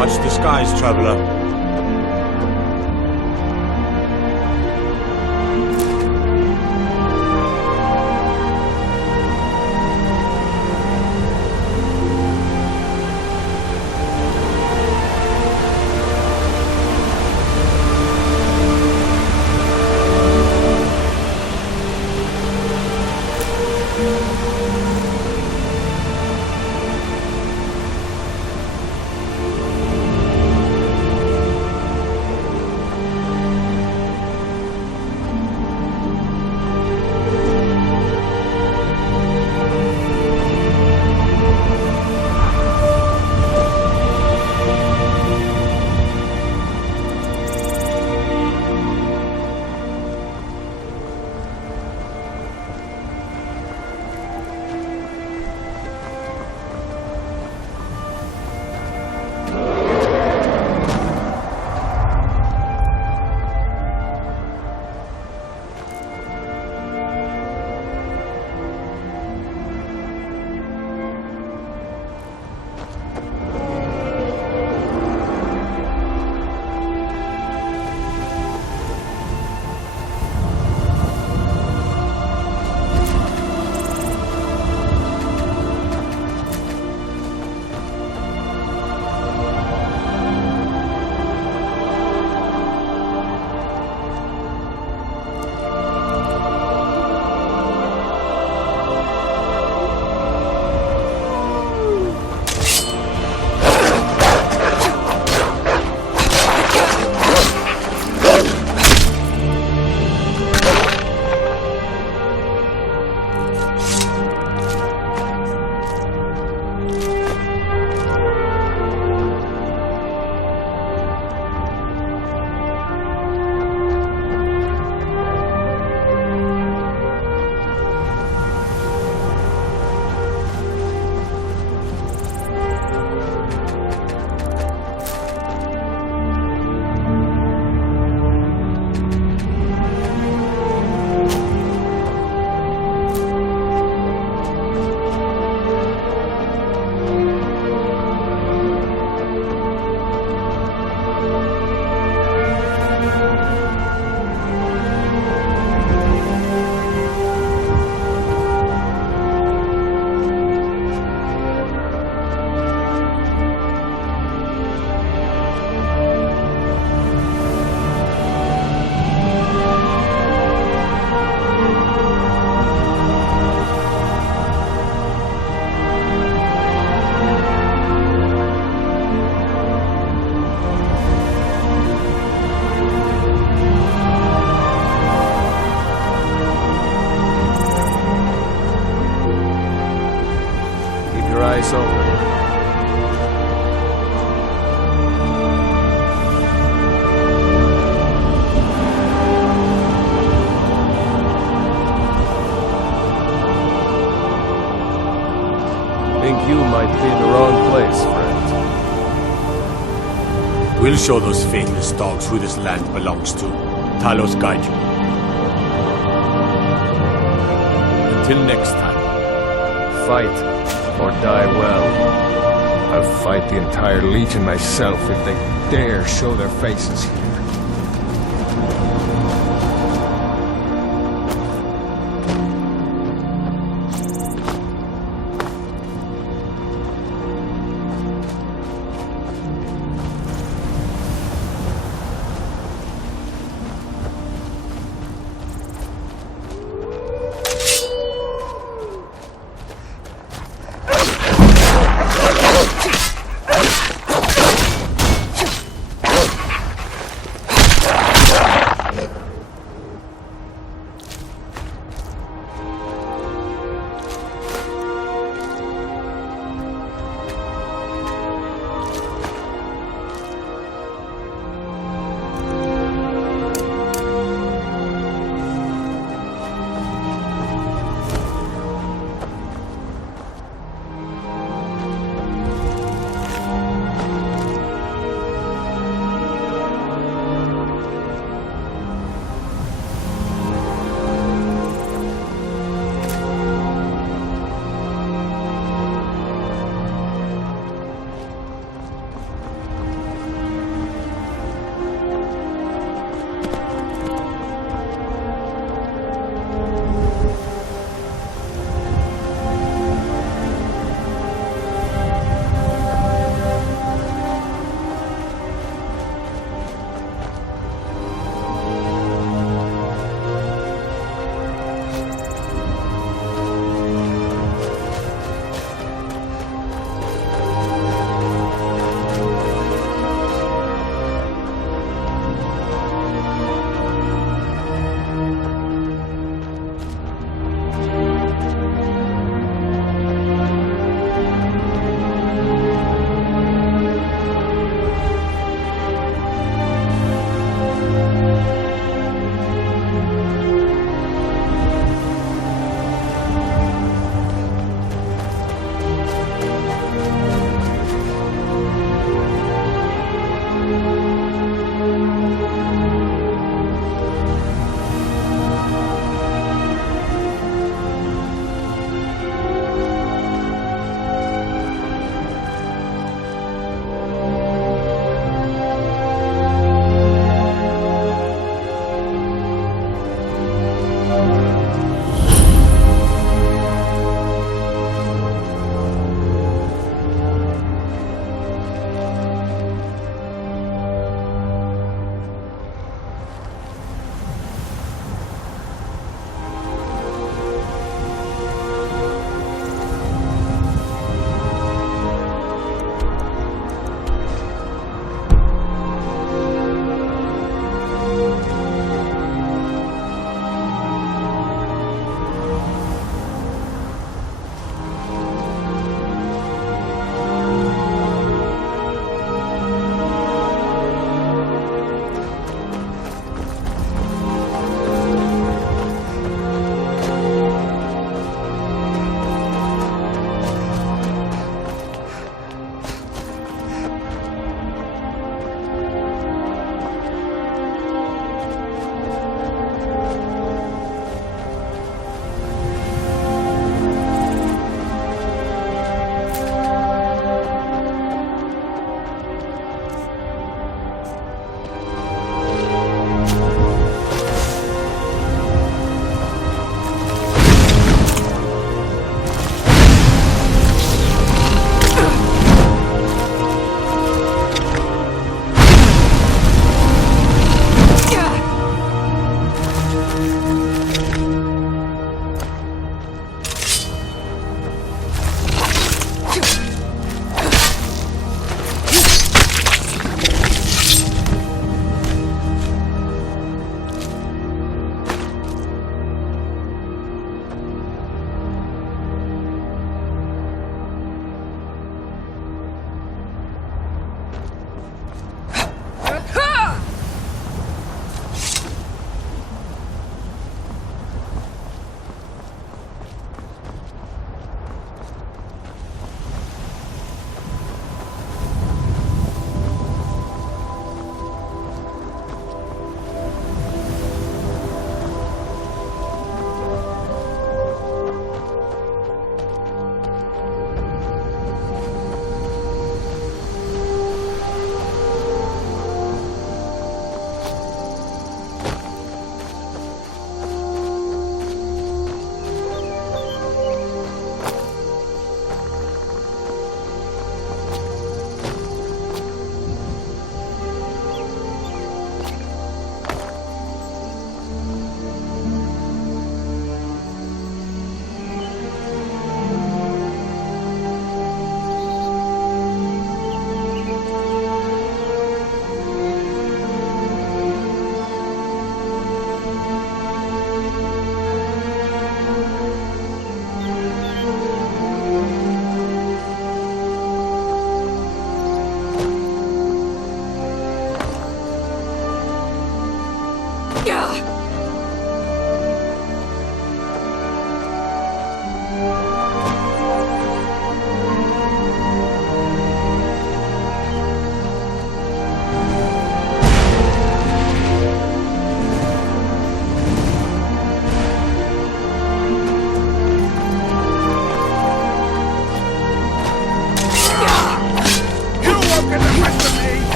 Watch the skies, traveler. Eyes open. Think you might be in the wrong place, friend. We'll show those faithless dogs who this land belongs to. Talos guide you. Until next time. Fight or die well. I'll fight the entire Legion myself if they dare show their faces here.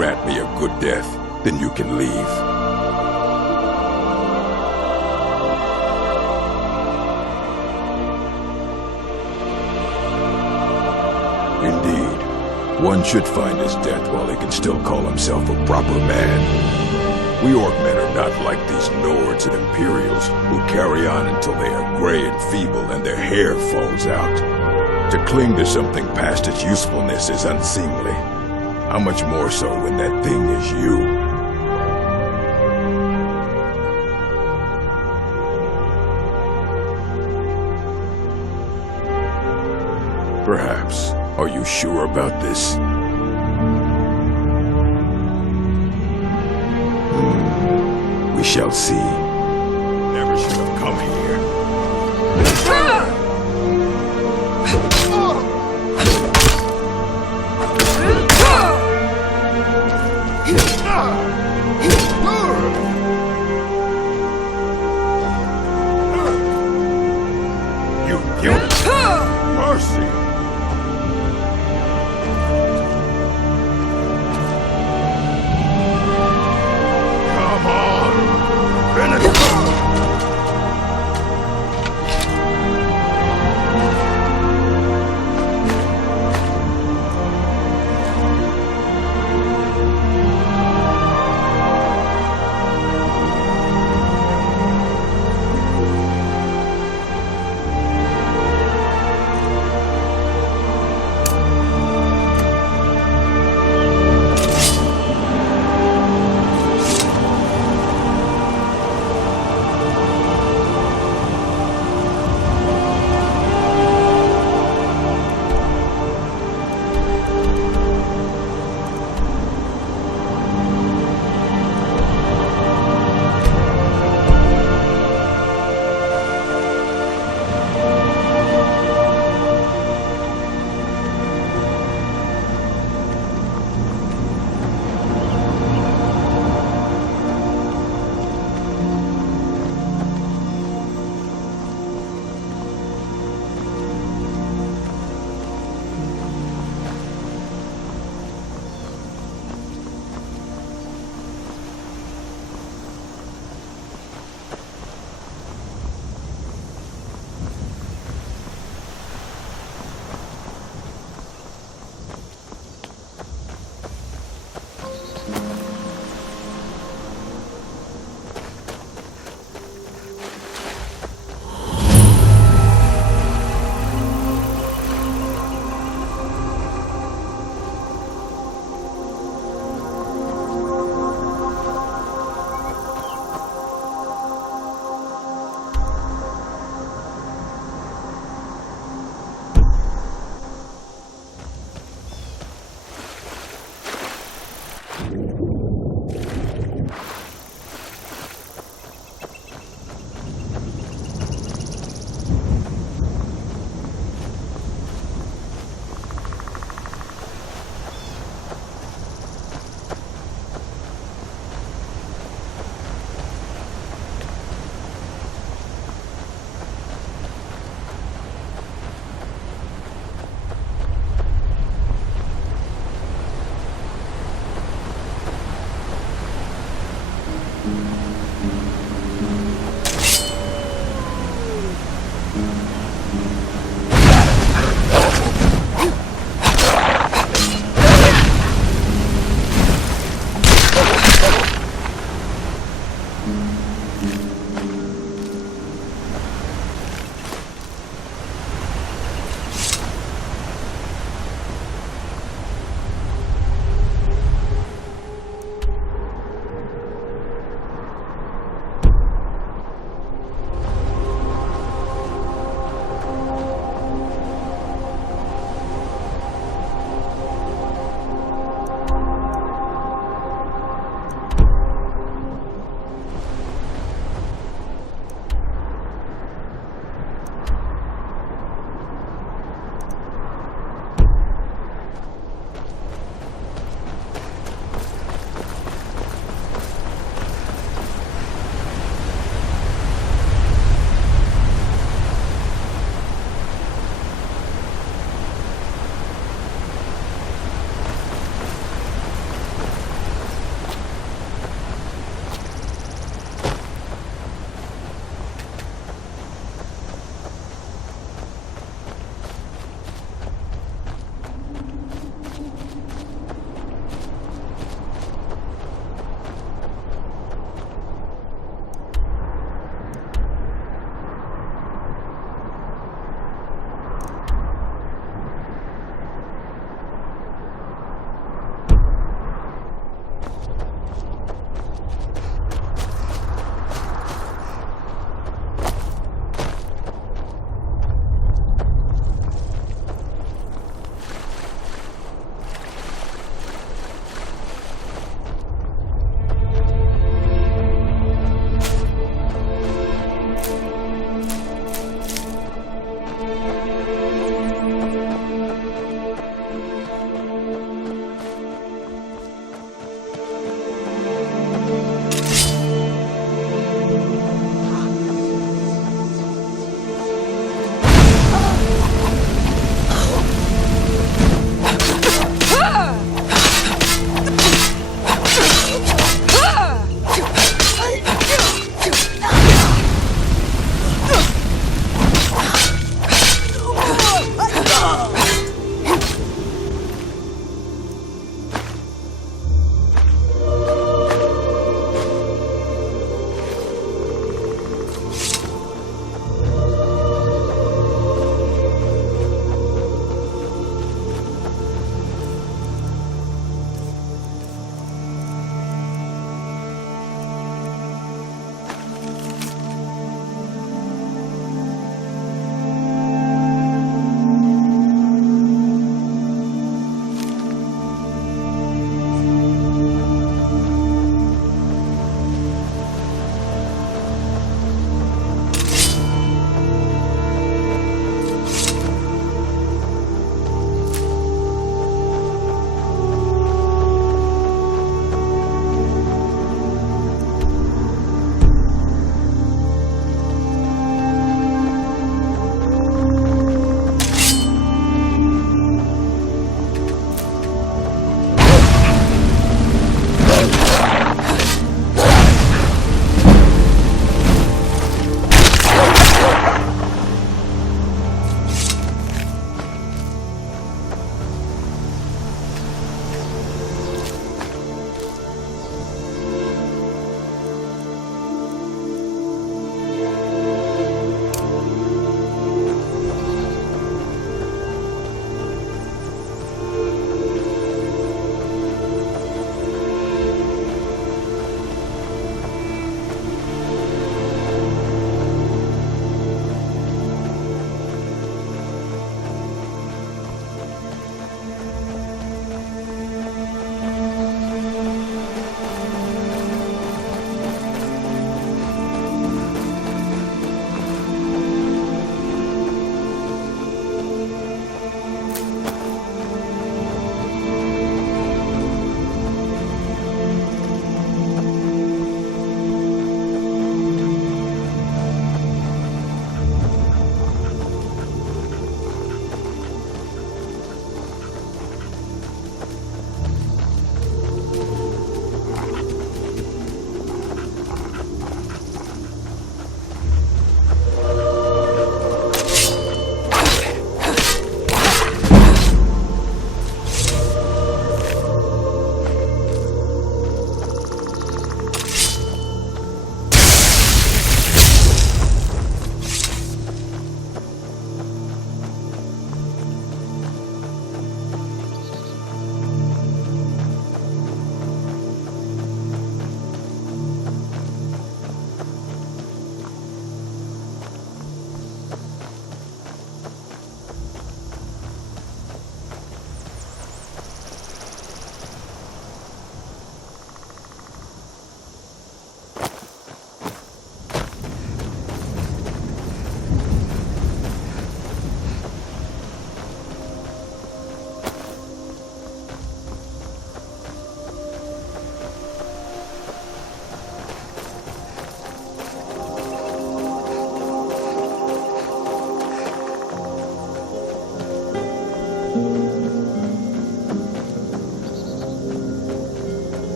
grant me a good death, then you can leave. Indeed, one should find his death while he can still call himself a proper man. We Orcmen are not like these Nords and Imperials who carry on until they are gray and feeble and their hair falls out. To cling to something past its usefulness is unseemly. How much more so when that thing is you? Perhaps. Are you sure about this? We shall see. Never should have come here. You mercy!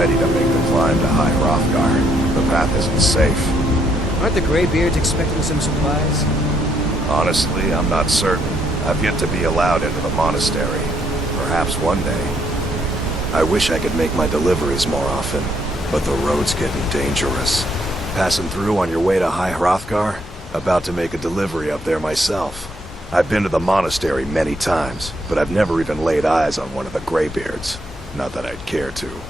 ready to make the climb to High Hrothgar. The path isn't safe. Aren't the Greybeards expecting some supplies? Honestly, I'm not certain. I've yet to be allowed into the monastery. Perhaps one day. I wish I could make my deliveries more often, but the road's getting dangerous. Passing through on your way to High Hrothgar? About to make a delivery up there myself. I've been to the monastery many times, but I've never even laid eyes on one of the Greybeards. Not that I'd care to.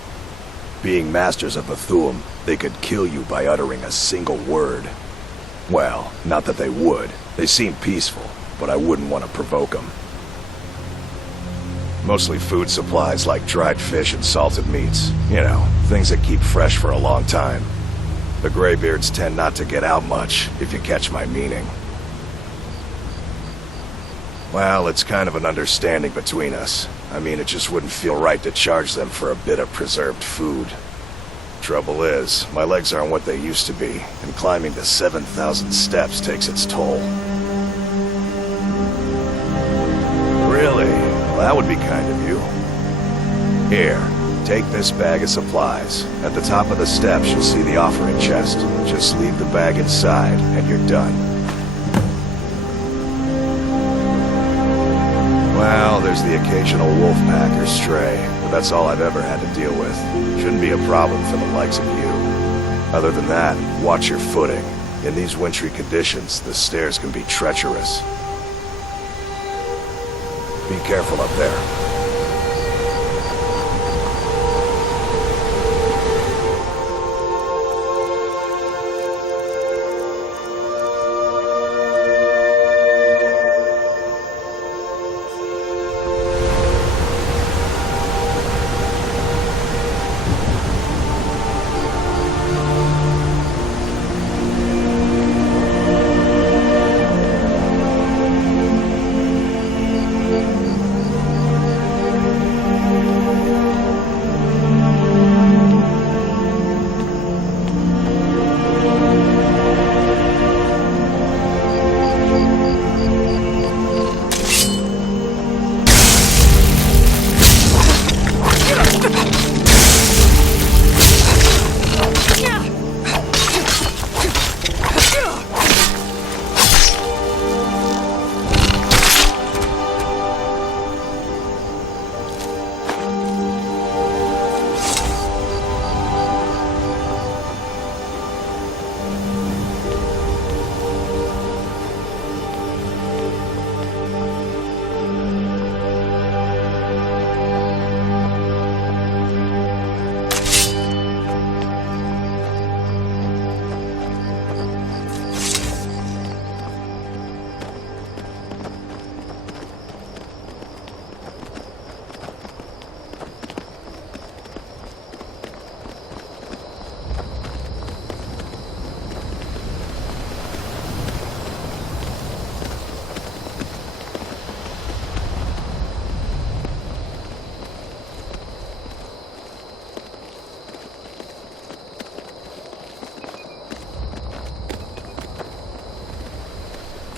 Being masters of the Thu'um, they could kill you by uttering a single word. Well, not that they would. They seem peaceful, but I wouldn't want to provoke them. Mostly food supplies like dried fish and salted meats. You know, things that keep fresh for a long time. The Greybeards tend not to get out much, if you catch my meaning. Well, it's kind of an understanding between us. I mean, it just wouldn't feel right to charge them for a bit of preserved food. Trouble is, my legs aren't what they used to be, and climbing the 7,000 steps takes its toll. Really? Well, that would be kind of you. Here, take this bag of supplies. At the top of the steps, you'll see the offering chest. Just leave the bag inside, and you're done. Well, there's the occasional wolf pack or stray, but that's all I've ever had to deal with. Shouldn't be a problem for the likes of you. Other than that, watch your footing. In these wintry conditions, the stairs can be treacherous. Be careful up there.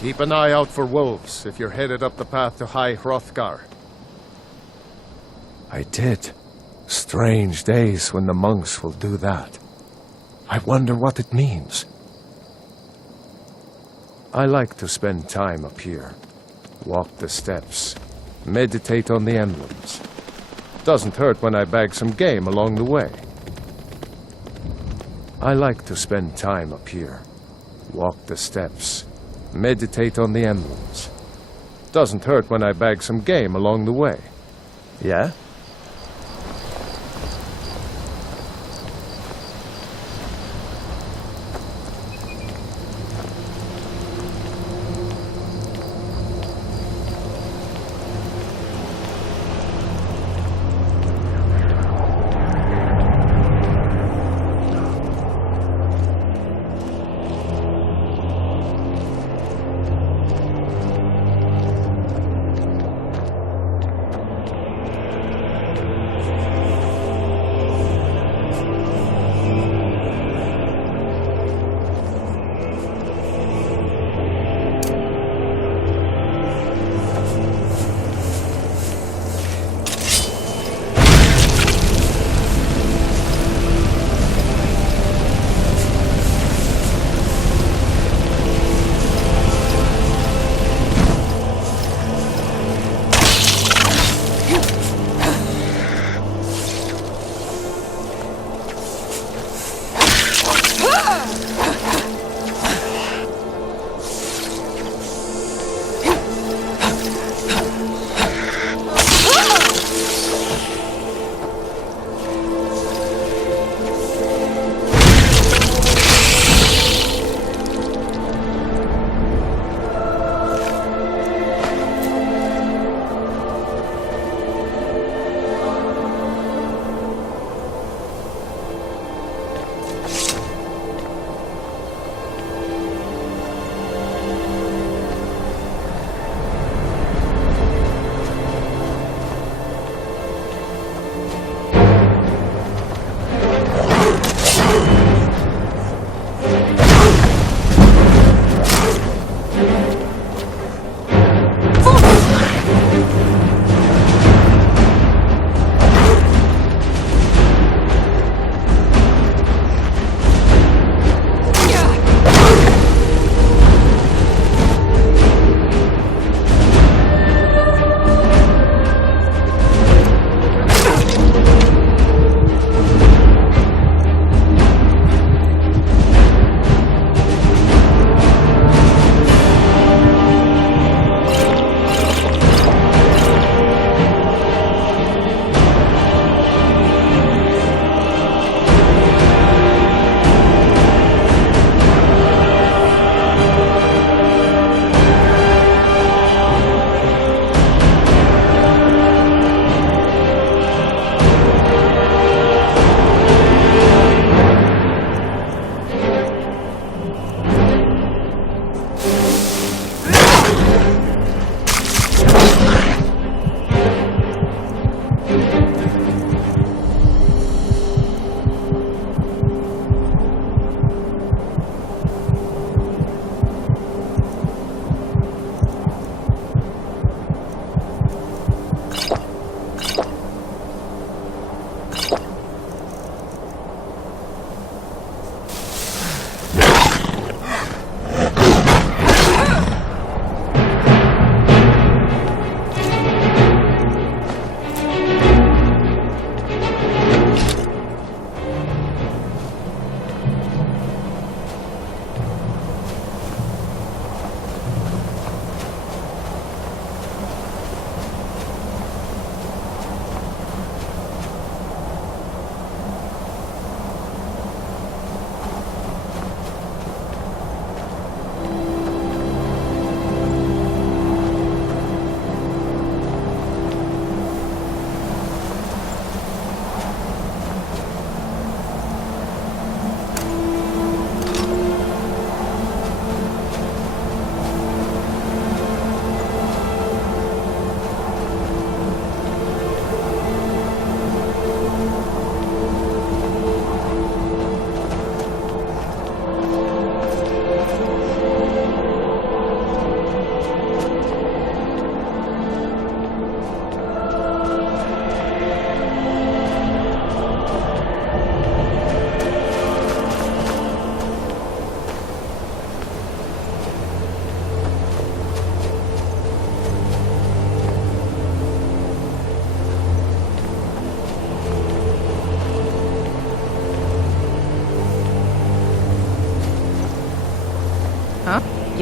Keep an eye out for wolves if you're headed up the path to High Hrothgar. I did. Strange days when the monks will do that. I wonder what it means. I like to spend time up here. Walk the steps. Meditate on the emblems. Doesn't hurt when I bag some game along the way. I like to spend time up here. Walk the steps. Meditate on the emblems. Doesn't hurt when I bag some game along the way. Yeah?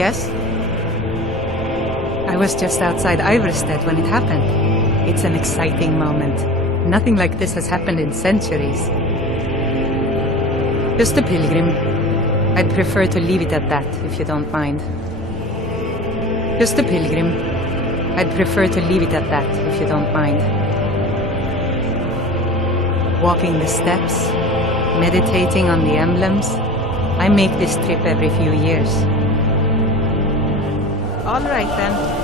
Yes? I was just outside Iverstead when it happened. It's an exciting moment. Nothing like this has happened in centuries. Just a pilgrim. I'd prefer to leave it at that, if you don't mind. Just a pilgrim. I'd prefer to leave it at that, if you don't mind. Walking the steps, meditating on the emblems. I make this trip every few years. All right, then.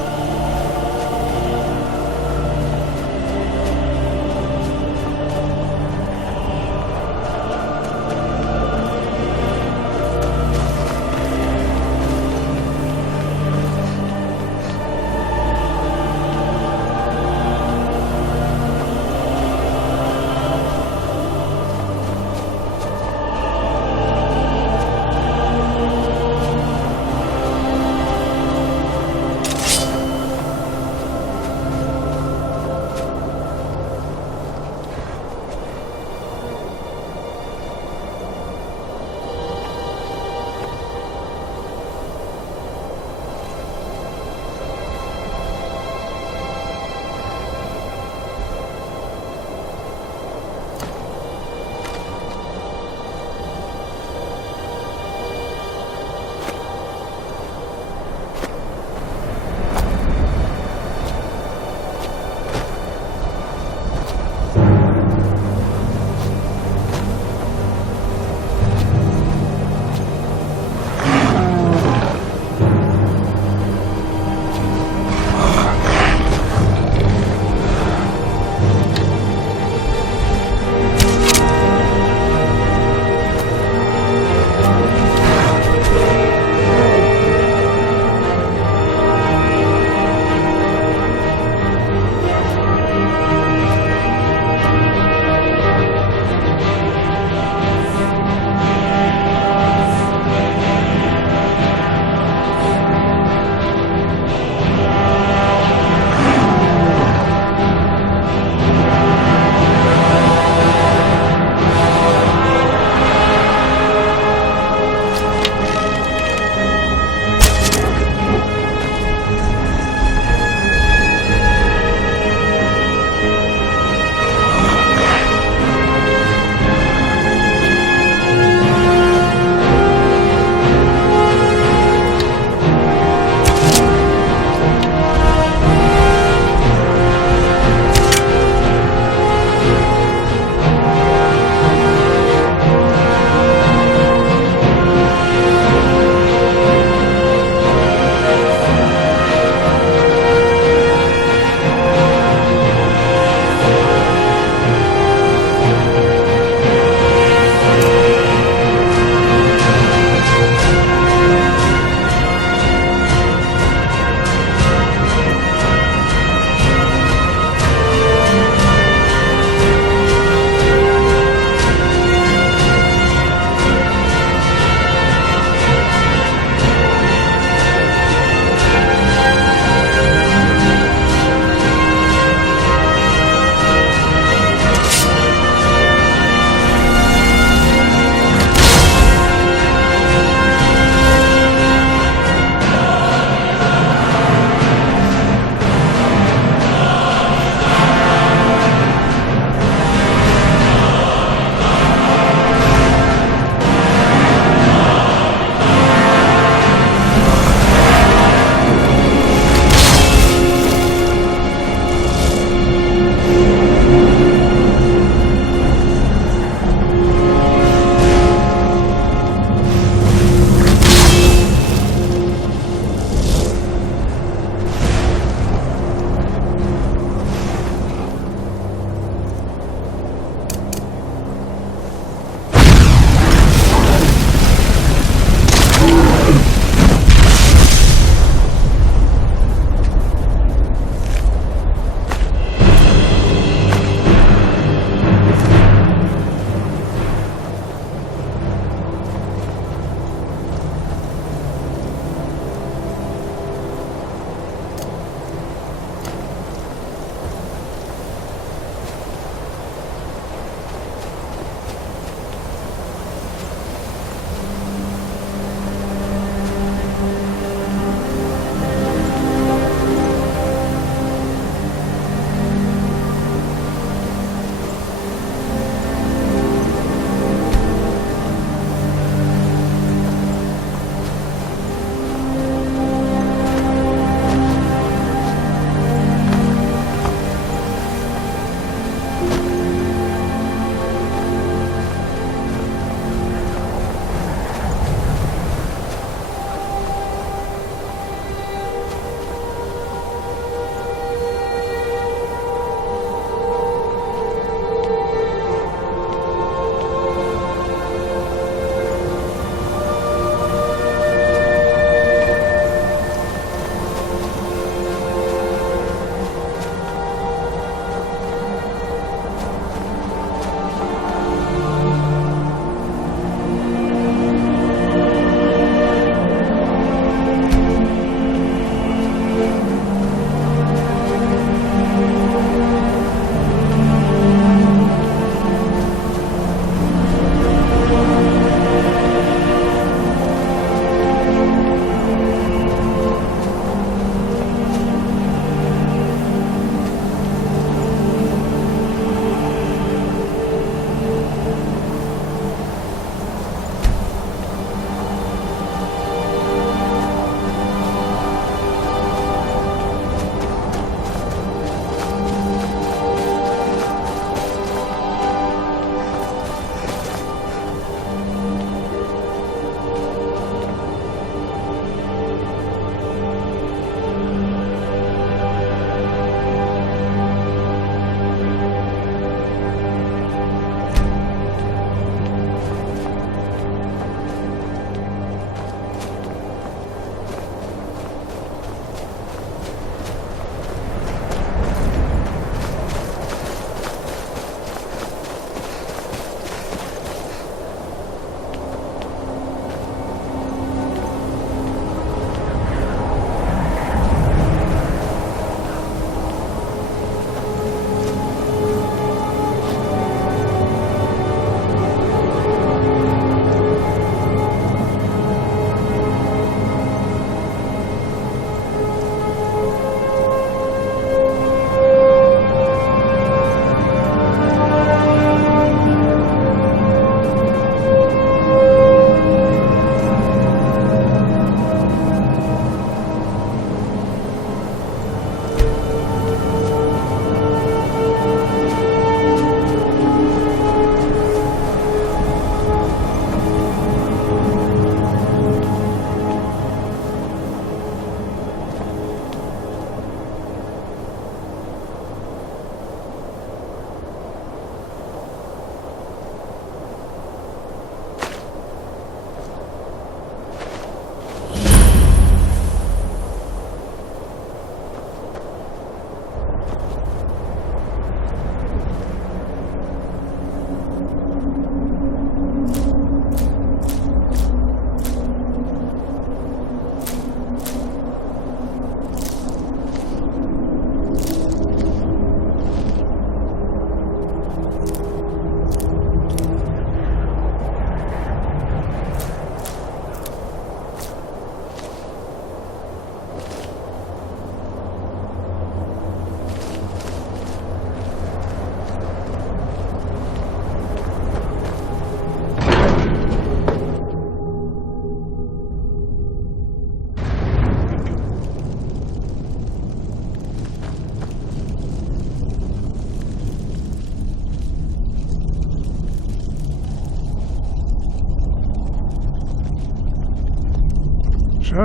So,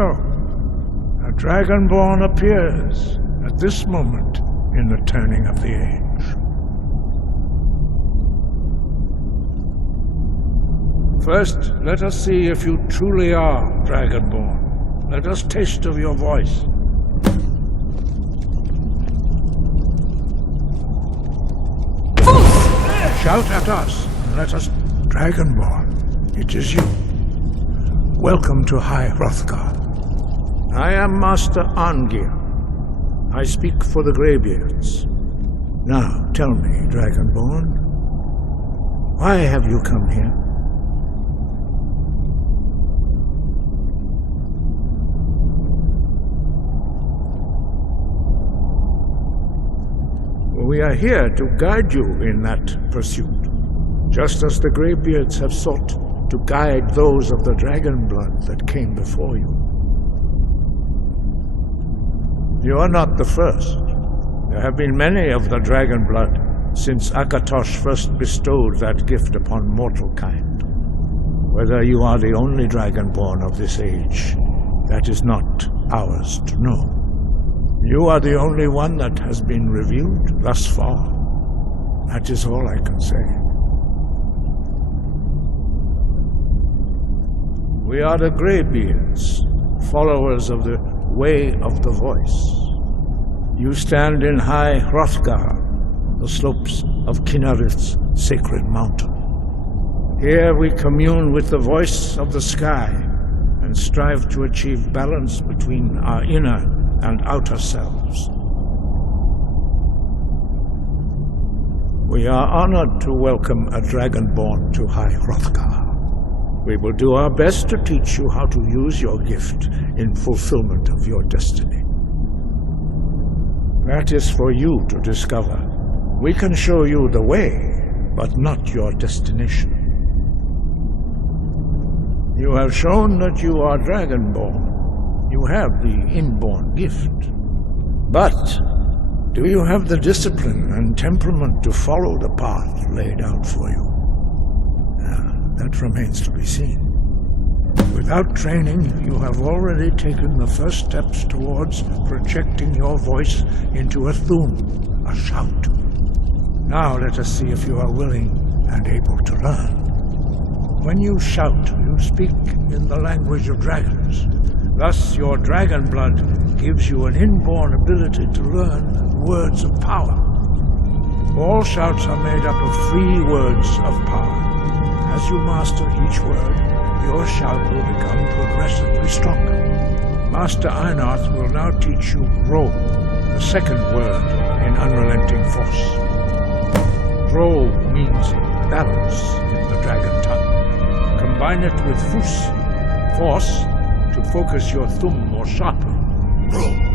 a Dragonborn appears at this moment in the turning of the age. First, let us see if you truly are Dragonborn. Let us taste of your voice. Shout at us, and let us... Dragonborn, it is you. Welcome to High Hrothgar. I am Master Arngir. I speak for the Greybeards. Now, tell me, Dragonborn, why have you come here? We are here to guide you in that pursuit, just as the Greybeards have sought to guide those of the dragon blood that came before you. You are not the first. There have been many of the dragon blood since Akatosh first bestowed that gift upon mortal kind. Whether you are the only dragonborn of this age, that is not ours to know. You are the only one that has been revealed thus far. That is all I can say. We are the Greybeards, followers of the Way of the Voice. You stand in High Hrothgar, the slopes of Kinarith's sacred mountain. Here we commune with the voice of the sky and strive to achieve balance between our inner and outer selves. We are honored to welcome a Dragonborn to High Hrothgar. We will do our best to teach you how to use your gift in fulfillment of your destiny. That is for you to discover. We can show you the way, but not your destination. You have shown that you are Dragonborn. You have the inborn gift. But do you have the discipline and temperament to follow the path laid out for you? That remains to be seen. Without training, you have already taken the first steps towards projecting your voice into a thum, a shout. Now let us see if you are willing and able to learn. When you shout, you speak in the language of dragons. Thus, your dragon blood gives you an inborn ability to learn words of power. All shouts are made up of 3 words of power. As you master each word, your shout will become progressively stronger. Master Einarth will now teach you Ro, the second word in unrelenting force. Ro means balance in the dragon tongue. Combine it with Fus, force, to focus your thumb more sharply. Ro.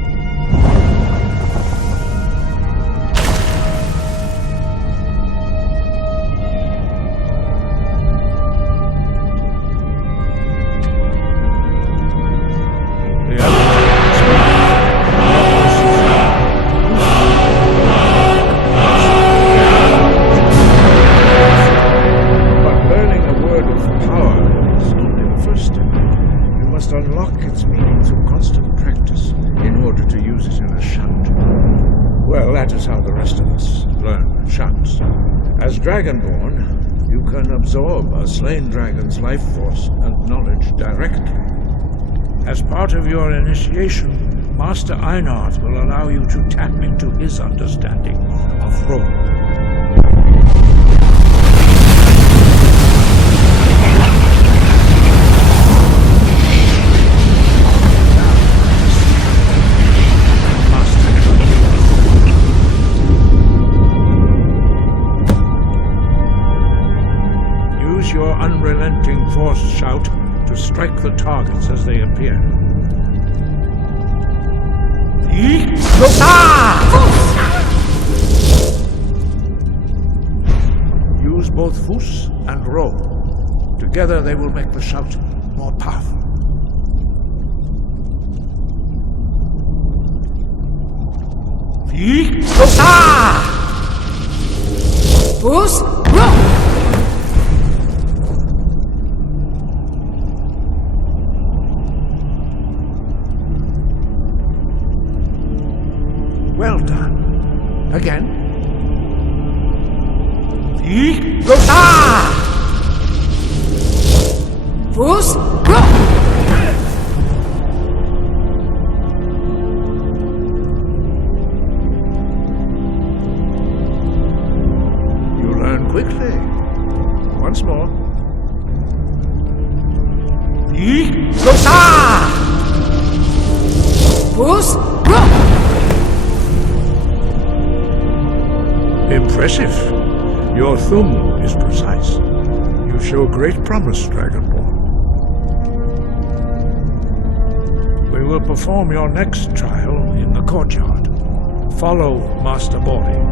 As Dragonborn, you can absorb a slain dragon's life force and knowledge directly. As part of your initiation, Master Einarth will allow you to tap into his understanding of Ro. Your unrelenting force shout to strike the targets as they appear. Use both Fus and Ro. Together they will make the shout more powerful. Fus, Ro! Again. Ah! Fools, go! You learn quickly. Once more. Ah! Fools, go! Impressive. Your thumb is precise. You show great promise, Dragonborn. We will perform your next trial in the courtyard. Follow Master Bori.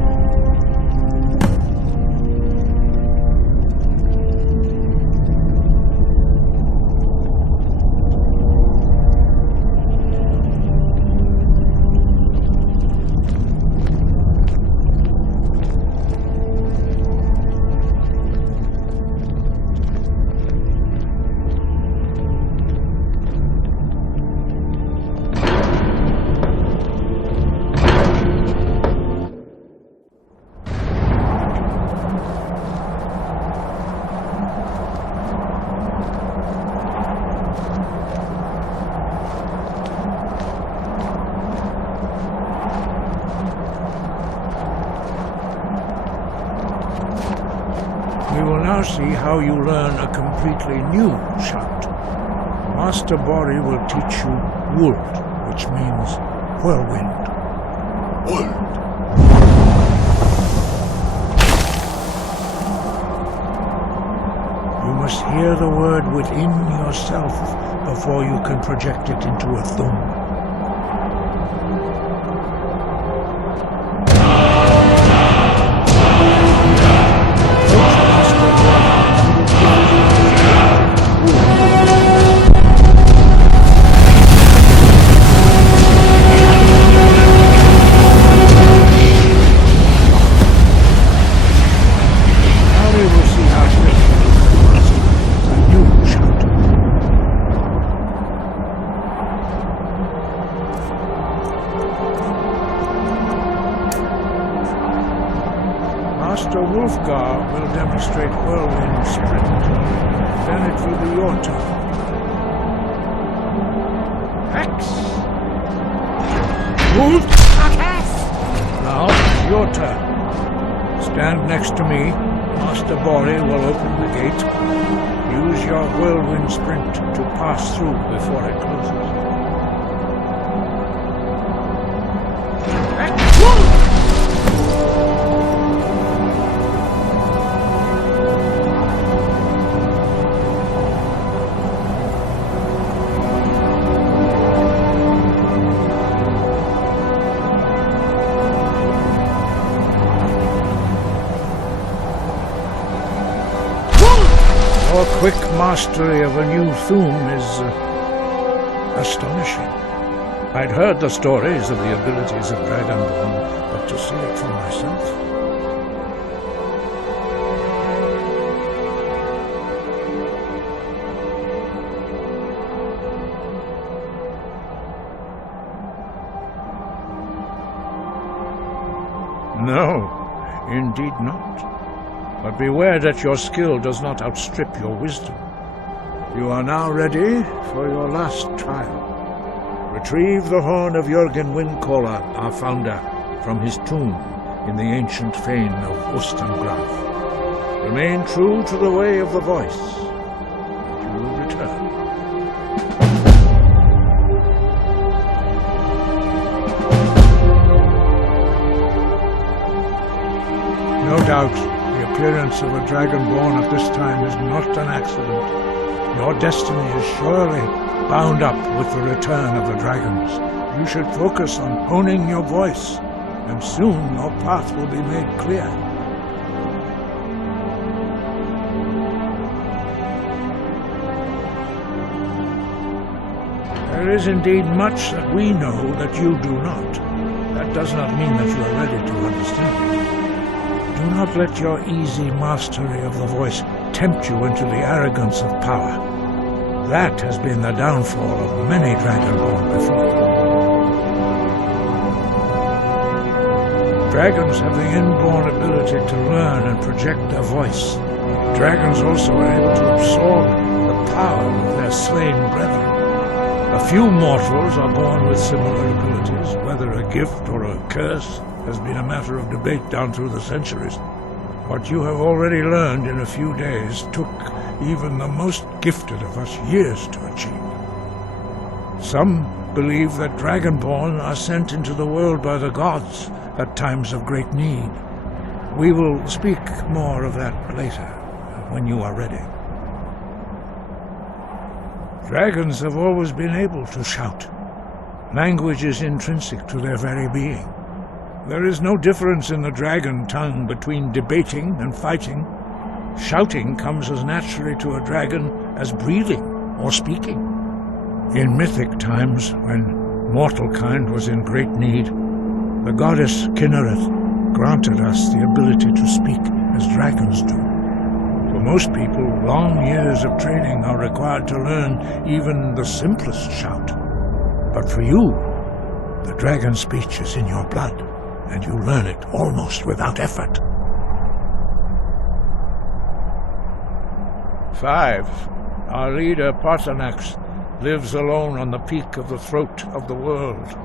We will now see how you learn a completely new shout. Master Bori will teach you Wuld, which means whirlwind. Wuld. You must hear the word within yourself before you can project it into a thumb. Master Hrothgar will demonstrate whirlwind sprint. Then it will be your turn. X! Move! Now, your turn. Stand next to me. Master Bori will open the gate. Use your whirlwind sprint to pass through before it closes. Your quick mastery of a new thum is astonishing. I'd heard the stories of the abilities of Dragonborn, but to see it for myself... No, indeed not. But beware that your skill does not outstrip your wisdom. You are now ready for your last trial. Retrieve the horn of Jürgen Windcaller, our founder, from his tomb in the ancient fane of Ostengraf. Remain true to the way of the voice, and you will return. No doubt, the appearance of a Dragonborn at this time is not an accident. Your destiny is surely bound up with the return of the dragons. You should focus on honing your voice, and soon your path will be made clear. There is indeed much that we know that you do not. That does not mean that you are ready to understand it. Do not let your easy mastery of the voice tempt you into the arrogance of power. That has been the downfall of many Dragonborn before. Dragons have the inborn ability to learn and project their voice. Dragons also are able to absorb the power of their slain brethren. A few mortals are born with similar abilities. Whether a gift or a curse has been a matter of debate down through the centuries. What you have already learned in a few days took even the most gifted of us years to achieve. Some believe that Dragonborn are sent into the world by the gods at times of great need. We will speak more of that later, when you are ready. Dragons have always been able to shout. Language is intrinsic to their very being. There is no difference in the dragon tongue between debating and fighting. Shouting comes as naturally to a dragon as breathing or speaking. In mythic times, when mortal kind was in great need, the goddess Kinnereth granted us the ability to speak as dragons do. For most people, long years of training are required to learn even the simplest shout. But for you, the dragon speech is in your blood, and you learn it almost without effort. 5. Our leader, Paarthurnax, lives alone on the peak of the throat of the world.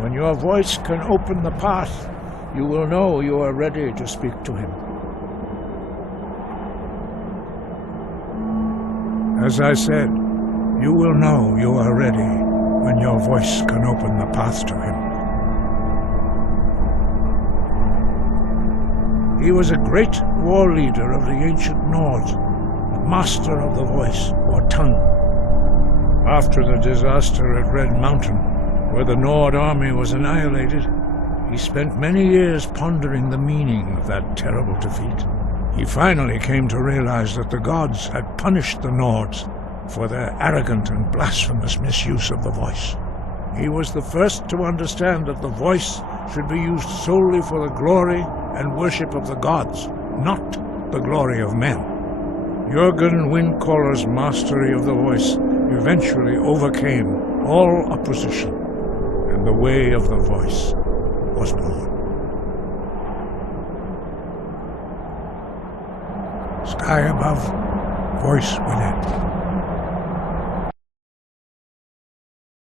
When your voice can open the path, you will know you are ready to speak to him. As I said, you will know you are ready when your voice can open the path to him. He was a great war leader of the ancient Nords, master of the voice, or tongue. After the disaster at Red Mountain, where the Nord army was annihilated, he spent many years pondering the meaning of that terrible defeat. He finally came to realize that the gods had punished the Nords for their arrogant and blasphemous misuse of the voice. He was the first to understand that the voice should be used solely for the glory and worship of the gods, not the glory of men. Jurgen Windcaller's mastery of the voice eventually overcame all opposition, and the way of the voice was born. Sky above, voice within.